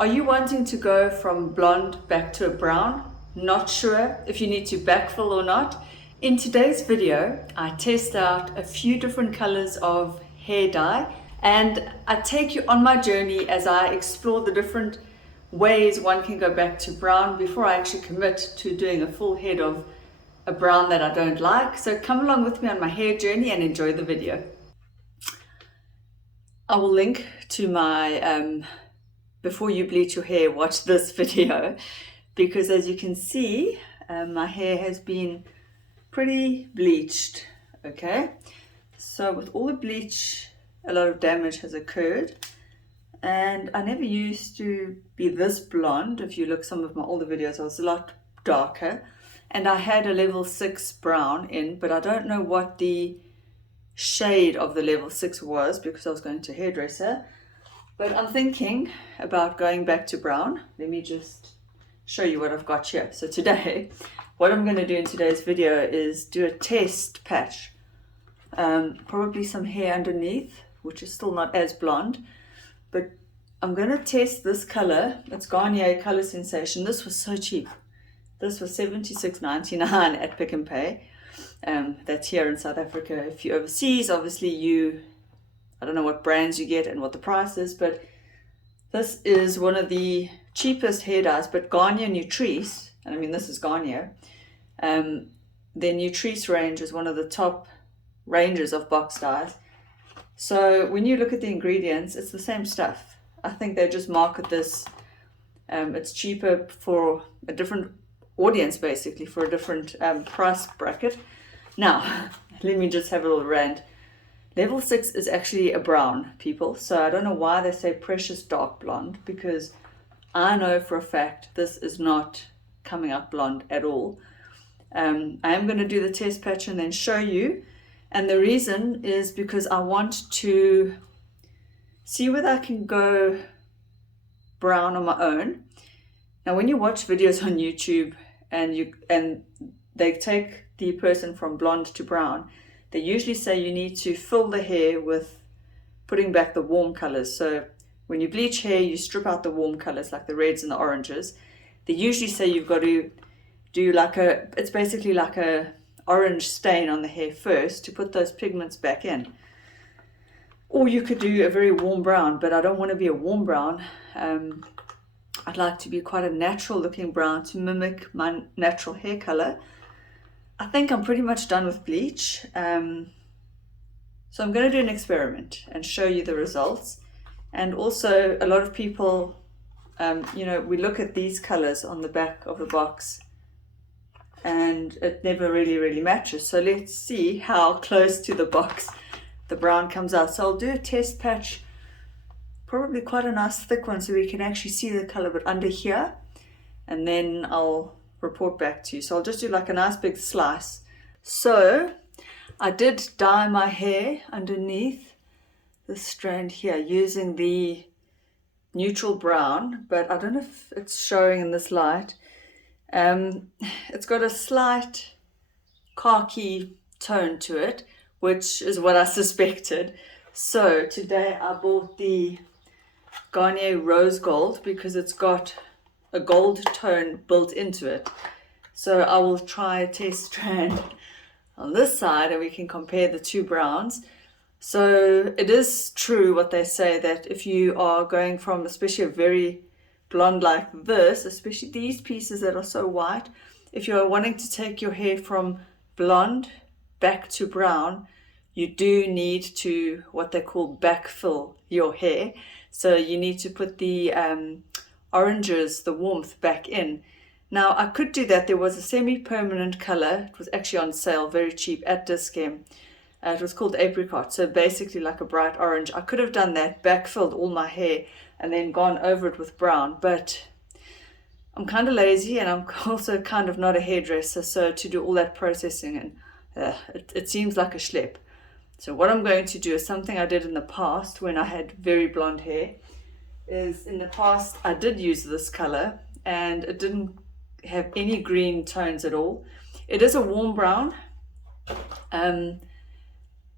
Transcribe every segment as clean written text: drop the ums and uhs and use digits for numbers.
Are you wanting to go from blonde back to a brown? Not sure if you need to backfill or not? In today's video, I test out a few different colors of hair dye and I take you on my journey as I explore the different ways one can go back to brown before I actually commit to doing a full head of a brown that I don't like. So come along with me on my hair journey and enjoy the video. I will link to my before you bleach your hair, watch this video, because as you can see, my hair has been pretty bleached. Okay, so with all the bleach, a lot of damage has occurred, and I never used to be this blonde. If you look some of my older videos, I was a lot darker, and I had a level 6 brown in, but I don't know what the shade of the level 6 was because I was going to a hairdresser. But I'm thinking about going back to brown. Let me just show you what I've got here. So today, what I'm going to do in today's video is do a test patch. Probably some hair underneath, which is still not as blonde. But I'm going to test this color. It's Garnier Color Sensation. This was so cheap. This was $76.99 at Pick n Pay. That's here in South Africa. If you're overseas, obviously I don't know what brands you get and what the price is, but this is one of the cheapest hair dyes. But Garnier Nutrice, and I mean this is Garnier, their Nutrice range is one of the top ranges of box dyes. So when you look at the ingredients, it's the same stuff. I think they just market this, it's cheaper for a different audience, basically, for a different price bracket. Now, let me just have a little rant. Level 6 is actually a brown, people, so I don't know why they say precious dark blonde, because I know for a fact this is not coming out blonde at all. I am going to do the test patch and then show you, and the reason is because I want to see whether I can go brown on my own. Now when you watch videos on YouTube and they take the person from blonde to brown, they usually say you need to fill the hair with putting back the warm colors. So when you bleach hair, you strip out the warm colors like the reds and the oranges. They usually say you've got to do it's basically like a orange stain on the hair first to put those pigments back in. Or you could do a very warm brown, but I don't want to be a warm brown. I'd like to be quite a natural looking brown to mimic my natural hair color. I think I'm pretty much done with bleach. So I'm going to do an experiment and show you the results. And also a lot of people, we look at these colors on the back of the box and it never really matches. So let's see how close to the box the brown comes out. So I'll do a test patch, probably quite a nice thick one so we can actually see the color, but under here, and then I'll report back to you. So I'll just do like a nice big slice. So I did dye my hair underneath this strand here using the neutral brown, but I don't know if it's showing in this light. It's got a slight khaki tone to it, which is what I suspected. So today I bought the Garnier Rose Gold because it's got a gold tone built into it. So I will try a test strand on this side and we can compare the two browns. So it is true what they say, that if you are going from especially a very blonde like this, especially these pieces that are so white, if you are wanting to take your hair from blonde back to brown, you do need to what they call backfill your hair. So you need to put the oranges, the warmth back in. Now I could do that. There was a semi-permanent color. It was actually on sale, very cheap at Discount. It was called Apricot, so basically like a bright orange. I could have done that, backfilled all my hair and then gone over it with brown, but I'm kind of lazy and I'm also kind of not a hairdresser, so to do all that processing, and it seems like a schlep. So what I'm going to do is something I did in the past when I had very blonde hair. In the past I did use this color and it didn't have any green tones at all. It is a warm brown,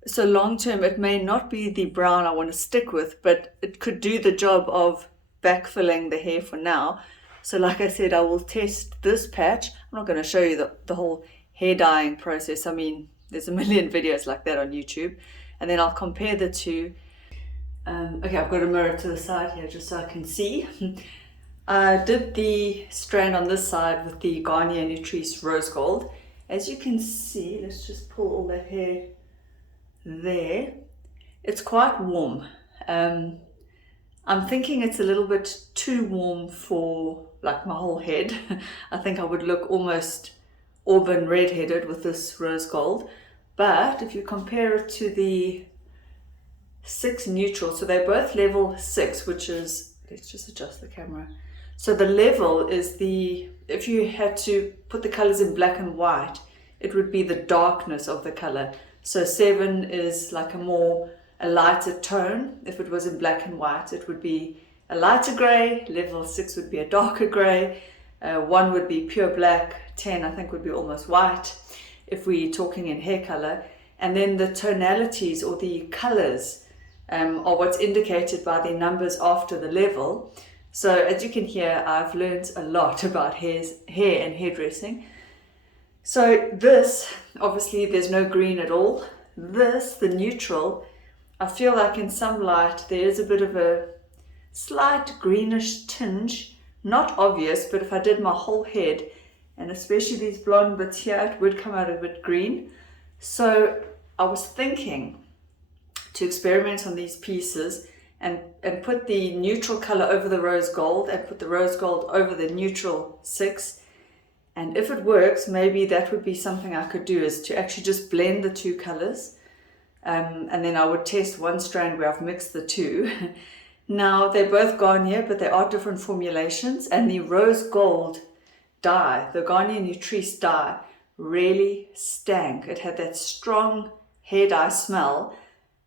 so long term it may not be the brown I want to stick with, but it could do the job of backfilling the hair for now. So like I said, I will test this patch. I'm not going to show you the whole hair dyeing process. I mean, there's a million videos like that on YouTube. And then I'll compare the two. Okay, I've got a mirror to the side here just so I can see. I did the strand on this side with the Garnier Nutrice Rose Gold. As you can see, let's just pull all that hair there. It's quite warm. I'm thinking it's a little bit too warm for like my whole head. I think I would look almost auburn red-headed with this rose gold. But if you compare it to the 6 neutral, so they're both level 6, which is, let's just adjust the camera. So the level is the, if you had to put the colors in black and white, it would be the darkness of the color. So 7 is like a lighter tone. If it was in black and white, it would be a lighter gray. Level 6 would be a darker gray. 1 would be pure black. 10, I think, would be almost white, if we're talking in hair color. And then the tonalities or the colors are what's indicated by the numbers after the level. So as you can hear, I've learned a lot about hair and hairdressing. So this, obviously there's no green at all. This, the neutral, I feel like in some light there is a bit of a slight greenish tinge, not obvious, but if I did my whole head, and especially these blonde bits here, it would come out a bit green. So I was thinking to experiment on these pieces and put the neutral color over the rose gold and put the rose gold over the neutral 6. And if it works, maybe that would be something I could do, is to actually just blend the 2 colors. And then I would test one strand where I've mixed the 2. Now they're both Garnier, but they are different formulations. And the rose gold dye, the Garnier Nutrice dye, really stank. It had that strong hair dye smell.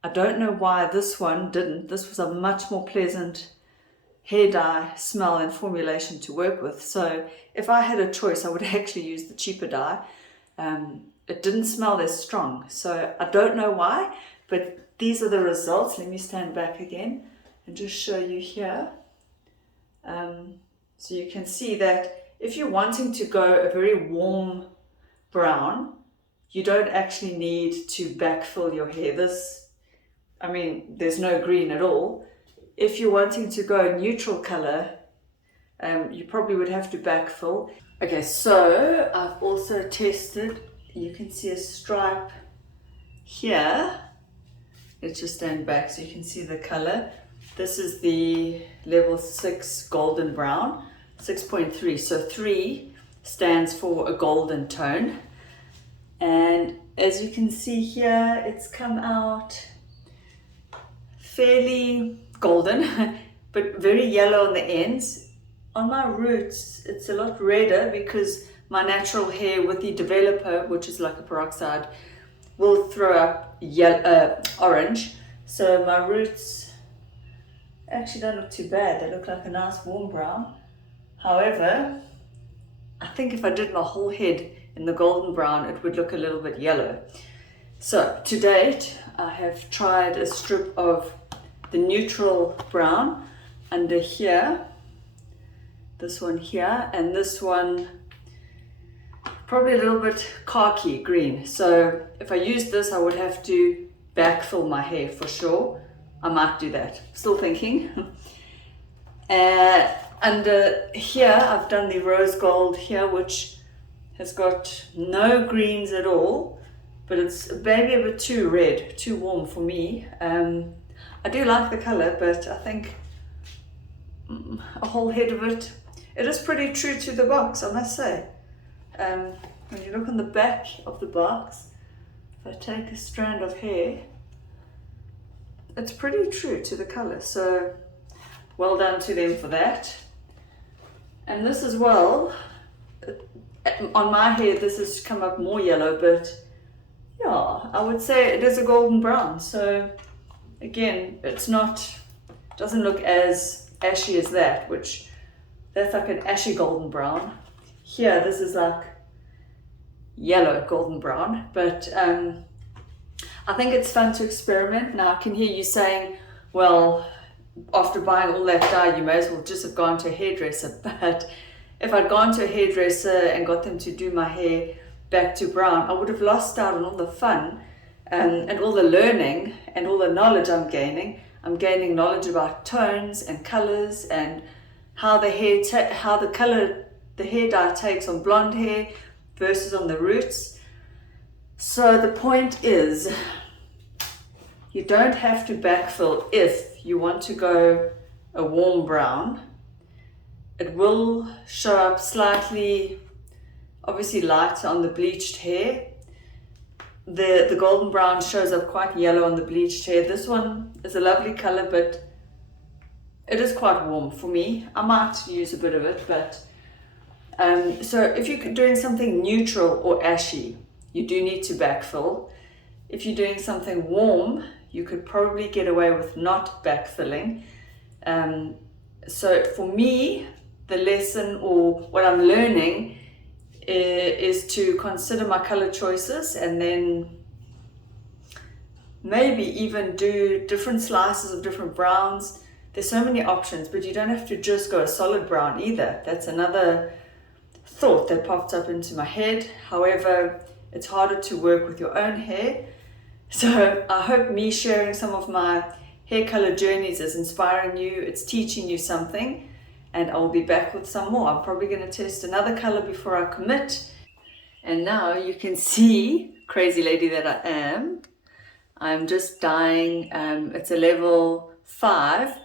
I don't know why this one didn't. This was a much more pleasant hair dye smell and formulation to work with. So if I had a choice, I would actually use the cheaper dye. It didn't smell as strong. So I don't know why, but these are the results. Let me stand back again and just show you here. So you can see that if you're wanting to go a very warm brown, you don't actually need to backfill your hair. I mean, there's no green at all. If you're wanting to go a neutral color, you probably would have to backfill. Okay, so I've also tested, you can see a stripe here. Let's just stand back so you can see the color. This is the level 6 golden brown, 6.3. So 3 stands for a golden tone. And as you can see here, it's come out fairly golden, but very yellow on the ends. On my roots, it's a lot redder because my natural hair with the developer, which is like a peroxide, will throw up orange. So my roots actually don't look too bad. They look like a nice warm brown. However, I think if I did my whole head in the golden brown, it would look a little bit yellow. So to date, I have tried a strip of the neutral brown under here, this one here, and this one probably a little bit khaki green. So if I used this, I would have to backfill my hair for sure. I might do that, still thinking. Under here, I've done the rose gold here, which has got no greens at all, but it's maybe a bit too red, too warm for me. I do like the color, but I think a whole head of it is pretty true to the box, I must say. When you look on the back of the box, if I take a strand of hair, it's pretty true to the color. So well done to them for that. And this as well, on my hair, this has come up more yellow, but yeah, I would say it is a golden brown. So again, doesn't look as ashy as that, which that's like an ashy golden brown. Here, this is like yellow golden brown, but I think it's fun to experiment. Now I can hear you saying, well, after buying all that dye, you may as well just have gone to a hairdresser. But if I'd gone to a hairdresser and got them to do my hair back to brown, I would have lost out on all the fun and all the learning and all the knowledge I'm gaining. I'm gaining knowledge about tones and colors and how the hair, how the color the hair dye takes on blonde hair versus on the roots. So the point is, you don't have to backfill if you want to go a warm brown. It will show up slightly, obviously lighter on the bleached hair. The golden brown shows up quite yellow on the bleached hair. This one is a lovely color, but it is quite warm for me. I might use a bit of it, but so if you're doing something neutral or ashy, you do need to backfill. If you're doing something warm, you could probably get away with not backfilling. So for me, the lesson or what I'm learning is to consider my color choices and then maybe even do different slices of different browns. There's so many options, but you don't have to just go a solid brown either. That's another thought that popped up into my head. However, it's harder to work with your own hair. So I hope me sharing some of my hair color journeys is inspiring you, it's teaching you something, and I'll be back with some more. I'm probably going to test another color before I commit. And now you can see, crazy lady that I am, I'm just dyeing, it's a level 5,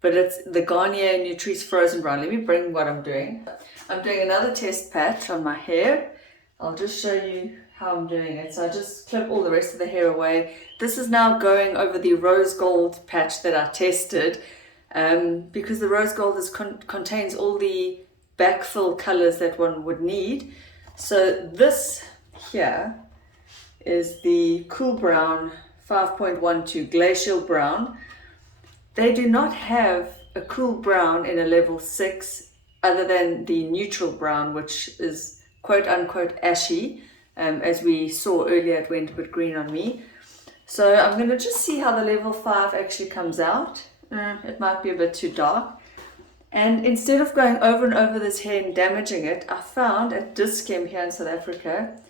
but it's the Garnier Nutrice Frozen Brown. Let me bring what I'm doing. I'm doing another test patch on my hair. I'll just show you how I'm doing it. So I just clip all the rest of the hair away. This is now going over the rose gold patch that I tested, because the rose gold contains all the backfill colors that one would need. So this here is the Cool Brown 5.12 Glacial Brown. They do not have a cool brown in a level 6 other than the neutral brown, which is quote unquote ashy. As we saw earlier, it went a bit green on me. So I'm going to just see how the level 5 actually comes out. It might be a bit too dark. And instead of going over and over this hair and damaging it, I found at Dis-Chem here in South Africa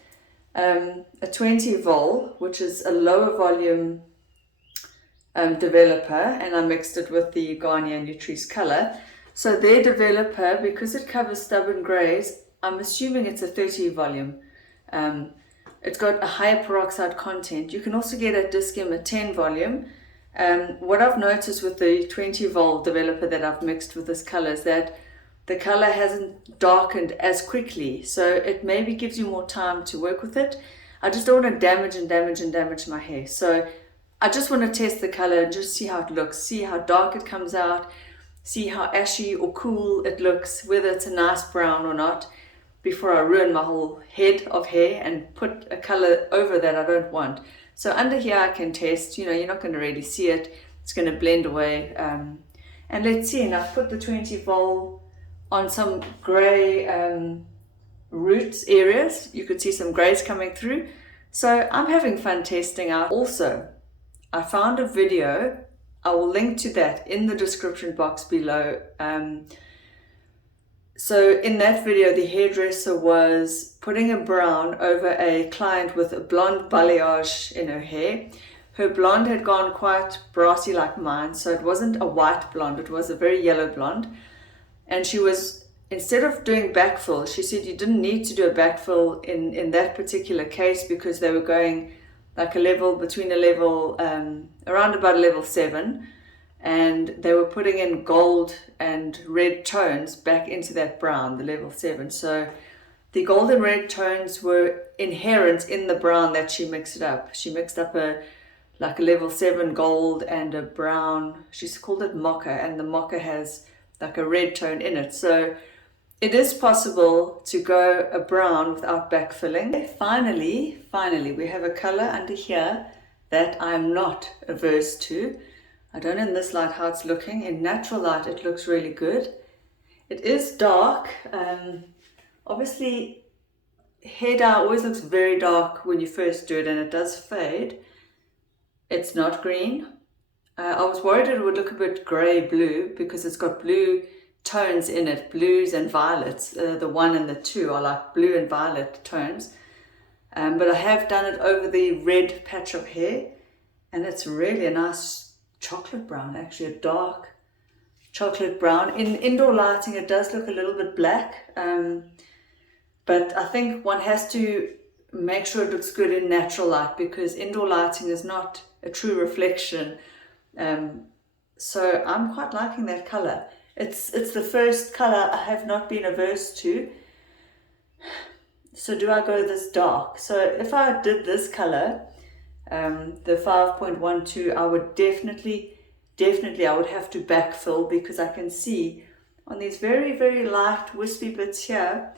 a 20 vol, which is a lower volume developer, and I mixed it with the Garnier Nutrice color. So their developer, because it covers stubborn grays, I'm assuming it's a 30 volume. It's got a higher peroxide content. You can also get at Dis-Chem a 10 volume. What I've noticed with the 20 vol developer that I've mixed with this color is that the color hasn't darkened as quickly, so it maybe gives you more time to work with it. I just don't want to damage my hair, so I just want to test the color and just see how it looks, see how dark it comes out, see how ashy or cool it looks, whether it's a nice brown or not, before I ruin my whole head of hair and put a color over that I don't want. So under here I can test, you're not going to really see it, it's going to blend away. And let's see, and I've put the 20 vol on some gray roots areas. You could see some grays coming through. So I'm having fun testing out. Also, I found a video, I will link to that in the description box below. So in that video, the hairdresser was putting a brown over a client with a blonde balayage in her hair. Her blonde had gone quite brassy like mine, so it wasn't a white blonde, it was a very yellow blonde. And she was, instead of doing backfill, she said you didn't need to do a backfill in that particular case because they were going like a level, between a level, around about a level 7. And they were putting in gold and red tones back into that brown, the level 7. So the gold and red tones were inherent in the brown that she mixed it up. She mixed up a level 7 gold and a brown, she's called it mocha, and the mocha has like a red tone in it. So it is possible to go a brown without backfilling. Finally, we have a color under here that I'm not averse to. I don't know in this light how it's looking. In natural light, it looks really good. It is dark. Obviously, hair dye always looks very dark when you first do it, and it does fade. It's not green. I was worried it would look a bit grey-blue because it's got blue tones in it, blues and violets. The 1 and the 2 are like blue and violet tones. But I have done it over the red patch of hair, and it's really a nice chocolate brown, actually a dark chocolate brown. In indoor lighting it does look a little bit black, but I think one has to make sure it looks good in natural light because indoor lighting is not a true reflection. So I'm quite liking that color. It's the first color I have not been averse to. So do I go this dark? So if I did this color, the 5.12, I would definitely I would have to backfill because I can see on these very, very light wispy bits here,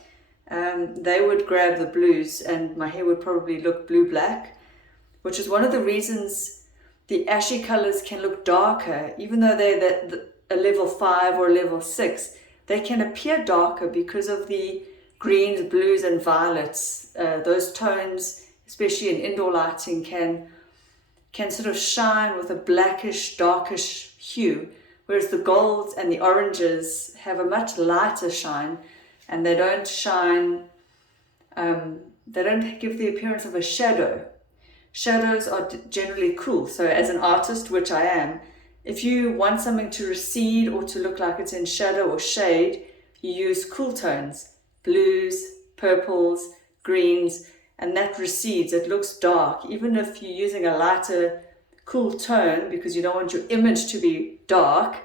they would grab the blues and my hair would probably look blue-black, which is one of the reasons the ashy colors can look darker, even though they're a level 5 or a level 6, they can appear darker because of the greens, blues and violets. Those tones, especially in indoor lighting, can sort of shine with a blackish, darkish hue, whereas the golds and the oranges have a much lighter shine, and they don't shine, they don't give the appearance of a shadow. Shadows are generally cool. So as an artist, which I am, if you want something to recede or to look like it's in shadow or shade, you use cool tones, blues, purples, greens, and that recedes. It looks dark. Even if you're using a lighter cool tone because you don't want your image to be dark,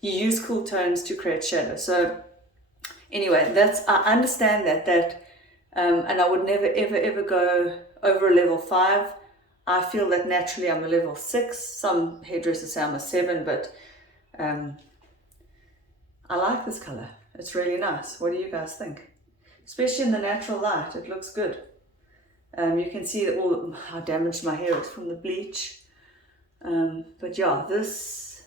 you use cool tones to create shadow. So anyway, I understand that and I would never ever go over a level 5. I feel that naturally I'm a level 6. Some hairdressers say I'm a 7, but I like this color. It's really nice. What do you guys think? Especially in the natural light, it looks good. You can see that how damaged my hair is from the bleach. But yeah, this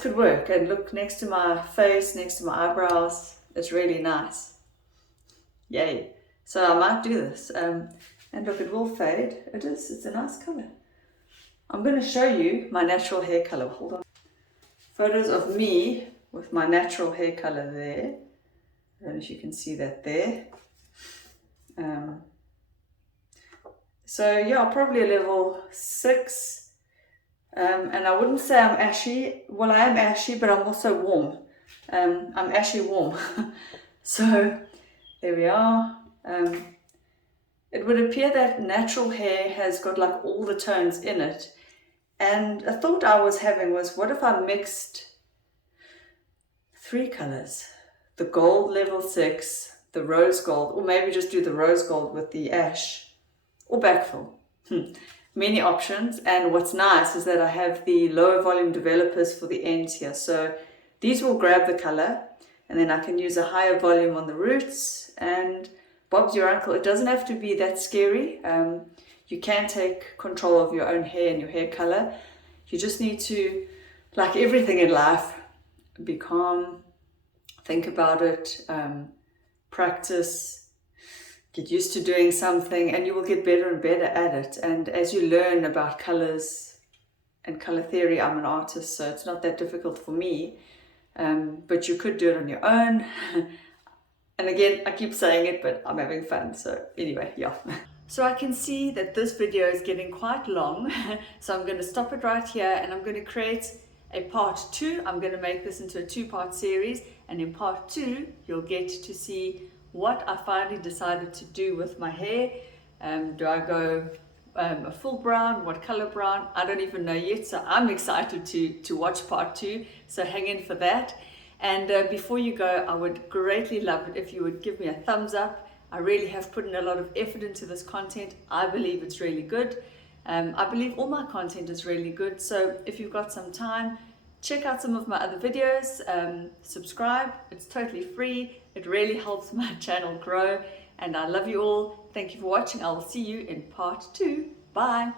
could work and look next to my face, next to my eyebrows. It's really nice. Yay. So I might do this. And look, it will fade. It's a nice color. I'm going to show you my natural hair color. Hold on. Photos of me with my natural hair color there. I don't know if you can see that there. So yeah, probably a level 6. And I wouldn't say I'm ashy. Well, I am ashy, but I'm also warm. I'm ashy warm. So there we are. It would appear that natural hair has got like all the tones in it. And a thought I was having was, what if I mixed 3 colors? The gold level 6, the rose gold, or maybe just do the rose gold with the ash, or backfill. Many options. And what's nice is that I have the lower volume developers for the ends here. So these will grab the color, and then I can use a higher volume on the roots, and Bob's your uncle. It doesn't have to be that scary. You can take control of your own hair and your hair color. You just need to, like everything in life, be calm, think about it, practice, get used to doing something, and you will get better and better at it. And as you learn about colors and color theory, I'm an artist, so it's not that difficult for me. But you could do it on your own. And again, I keep saying it, but I'm having fun. So anyway, yeah. So I can see that this video is getting quite long. So I'm going to stop it right here, and I'm going to create a part 2. I'm going to make this into a 2-part series. And in part 2, you'll get to see what I finally decided to do with my hair. Do I go a full brown? What color brown? I don't even know yet. So I'm excited to watch part 2. So hang in for that. And before you go, I would greatly love it if you would give me a thumbs up. I really have put in a lot of effort into this content. I believe it's really good. I believe all my content is really good. So if you've got some time, check out some of my other videos. Subscribe. It's totally free. It really helps my channel grow. And I love you all. Thank you for watching. I will see you in part 2. Bye.